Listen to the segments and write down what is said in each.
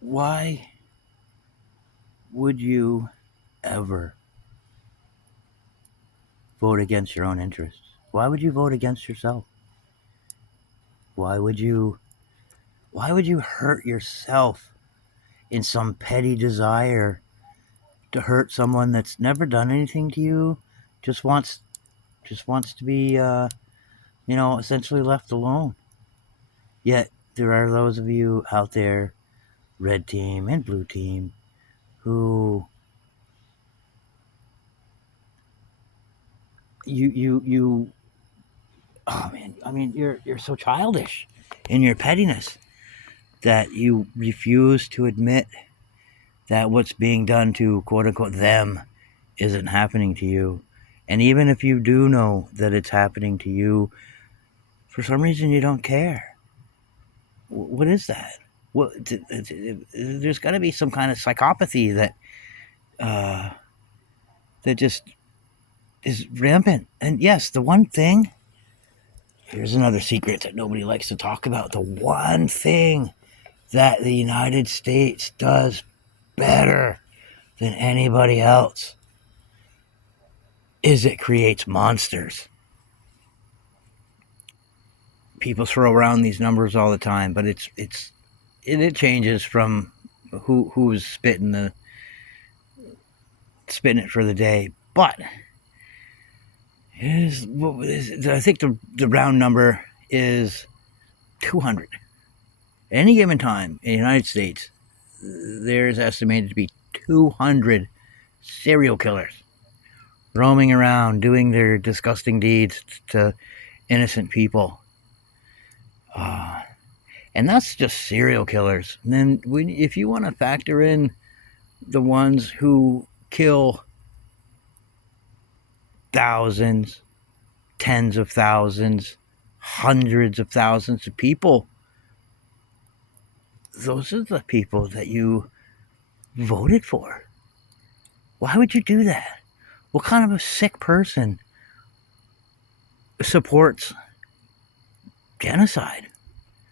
Why would you ever vote against your own interests? Why would you vote against yourself? Why would you why would you hurt yourself in some petty desire to hurt someone that's never done anything to you, just wants to be essentially left alone? Yet there are those of you out there, red team and blue team, who you oh man, I mean you're so childish in your pettiness that you refuse to admit that what's being done to quote unquote them isn't happening to you. And even if you do know that it's happening to you, for some reason you don't care. What is that? What there's got to be some kind of psychopathy uh, that just is rampant. And yes, the one thing, here's another secret that nobody likes to talk about. The one thing that the United States does better than anybody else is it creates monsters. People throw around these numbers all the time, but it changes from who's spitting it for the day. But I think the round number is 200. At any given time in the United States, there's estimated to be 200 serial killers roaming around doing their disgusting deeds to innocent people. And that's just serial killers. And then if you want to factor in the ones who kill thousands, tens of thousands, hundreds of thousands of people, those are the people that you voted for. Why would you do that? What kind of a sick person supports genocide?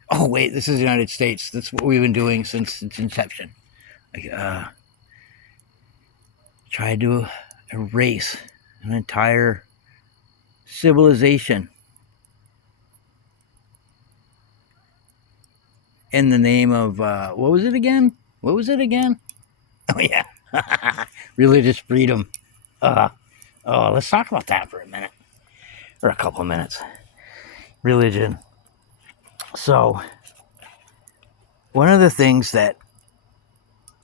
Oh, wait, this is the United States. That's what we've been doing since its inception. Tried to erase an entire civilization in the name of, what was it again? Oh, yeah. Religious freedom. Let's talk about that for a minute. Or a couple of minutes. Religion. So, one of the things that,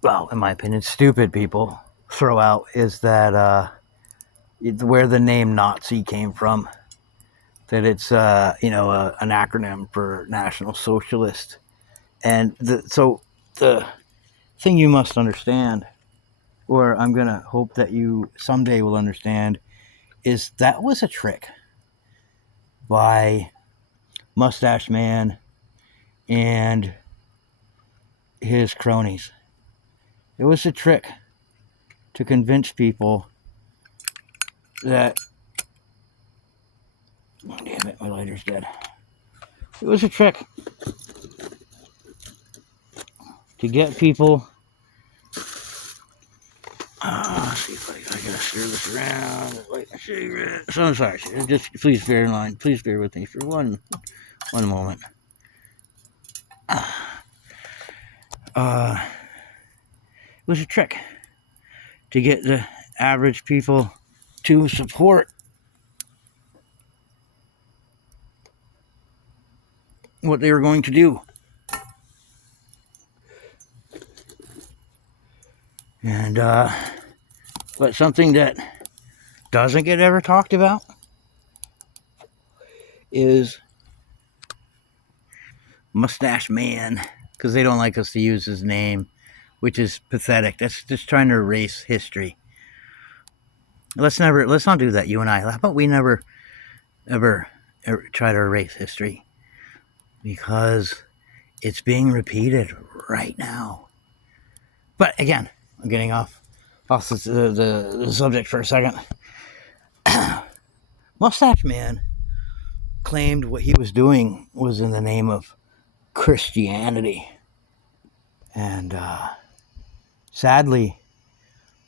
well, in my opinion, stupid people throw out is that where the name Nazi came from. That it's, an acronym for National Socialist. And so the thing you must understand, or I'm going to hope that you someday will understand, is that was a trick by Mustache Man and his cronies. It was a trick to convince people that, oh, damn it, my lighter's dead. It was a trick to get people. See if I gotta stir this around, light my cigarette. So I'm sorry, just please bear in mind, please bear with me for one moment. It was a trick to get the average people to support what they were going to do. And, but something that doesn't get ever talked about is Mustache Man, because they don't like us to use his name, which is pathetic. That's just trying to erase history. Let's not do that, you and I. How about we never ever try to erase history? Because it's being repeated right now. But again, I'm getting off the subject for a second. Mustache Man claimed what he was doing was in the name of Christianity. And sadly,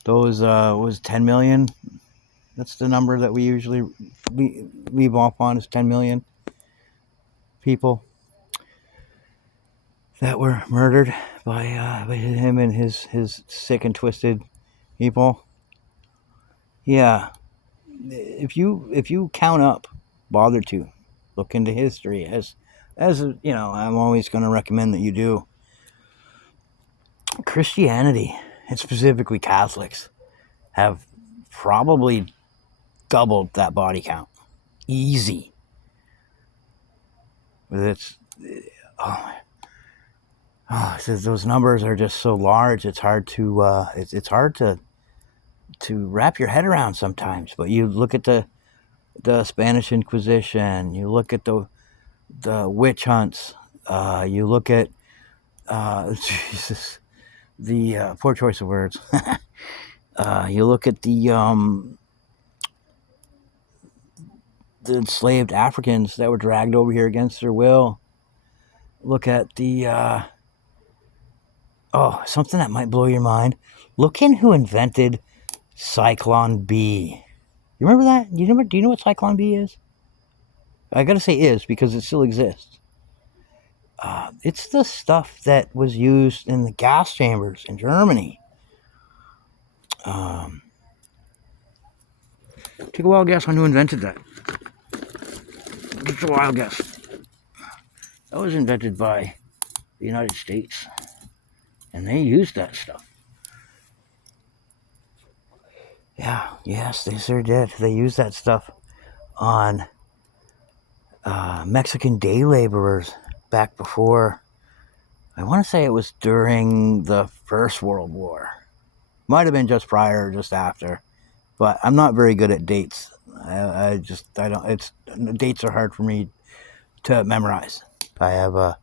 those was 10 million. That's the number that we usually leave off on, is 10 million people that were murdered by him and his sick and twisted people. Yeah, if you count up, bother to look into history, as you know, I'm always going to recommend that you do. Christianity, and specifically Catholics, have probably doubled that body count. Easy. It's oh, those numbers are just so large. It's hard to it's hard to wrap your head around sometimes. But you look at the Spanish Inquisition. You look at the witch hunts. You look at Jesus, the poor choice of words. You look at the enslaved Africans that were dragged over here against their will. Look at the something that might blow your mind. Look in who invented Cyclone B. You remember that? Do you know what Cyclone B is? I gotta say is because it still exists. It's the stuff that was used in the gas chambers in Germany. Take a wild guess on who invented that. Just a wild guess. That was invented by the United States, and they used that stuff. Yeah, yes, they sure did. They used that stuff on Mexican day laborers back before. I want to say it was during the First World War. Might have been just prior or just after, but I'm not very good at dates. I don't. It's dates are hard for me to memorize. I have a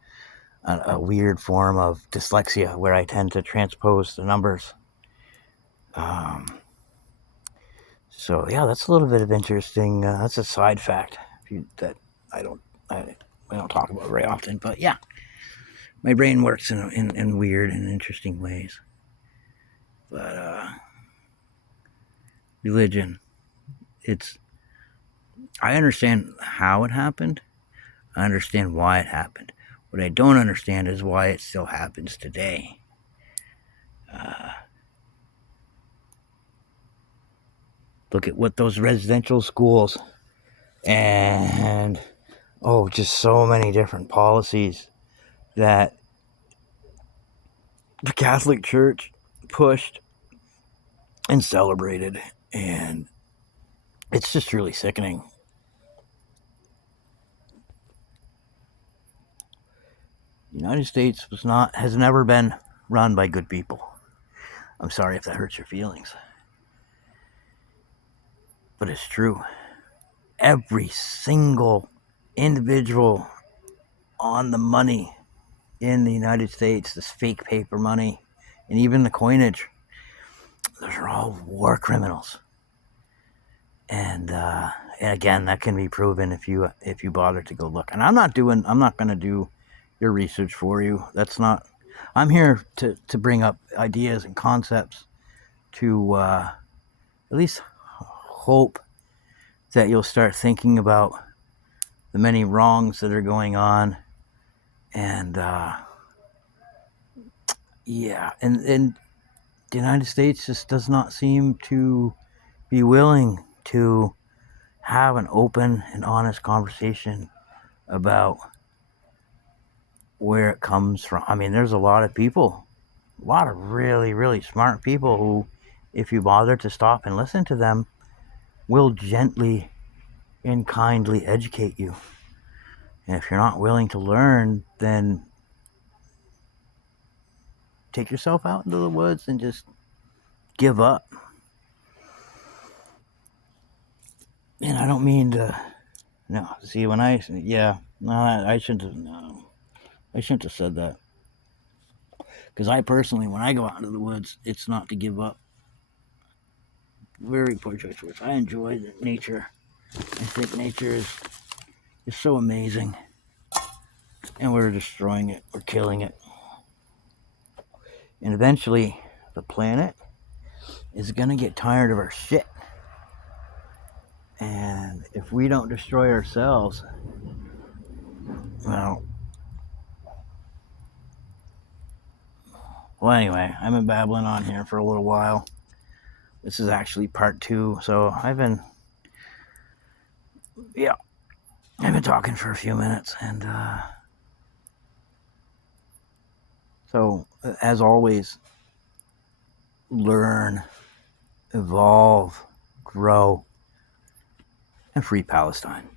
weird form of dyslexia where I tend to transpose the numbers. So yeah, that's a little bit of interesting. That's a side fact that I don't talk about very often. But yeah, my brain works in weird and interesting ways. But religion, I understand how it happened. I understand why it happened. What I don't understand is why it still happens today. Look at what those residential schools and just so many different policies that the Catholic Church pushed and celebrated, and it's just really sickening. The United States has never been run by good people. I'm sorry if that hurts your feelings, but it's true. Every single individual on the money in the United States, this fake paper money, and even the coinage, those are all war criminals. And again, that can be proven if you bother to go look. And I'm not going to do your research for you. That's not. I'm here to bring up ideas and concepts to at least hope that you'll start thinking about the many wrongs that are going on. And and the United States just does not seem to be willing to have an open and honest conversation about where it comes from. I mean, there's a lot of people, a lot of really, really smart people who, if you bother to stop and listen to them, will gently and kindly educate you. And if you're not willing to learn, then take yourself out into the woods and just give up. And I don't mean to. No, see, when I shouldn't have said that. Because I personally, when I go out into the woods, it's not to give up. Very poor choice words. I enjoy nature. I think nature is so amazing. And we're destroying it. We're killing it. And eventually, the planet is going to get tired of our shit. And if we don't destroy ourselves, well, anyway, I've been babbling on here for a little while. This is actually part 2, so I've been talking for a few minutes, and so as always, learn, evolve, grow, and free Palestine.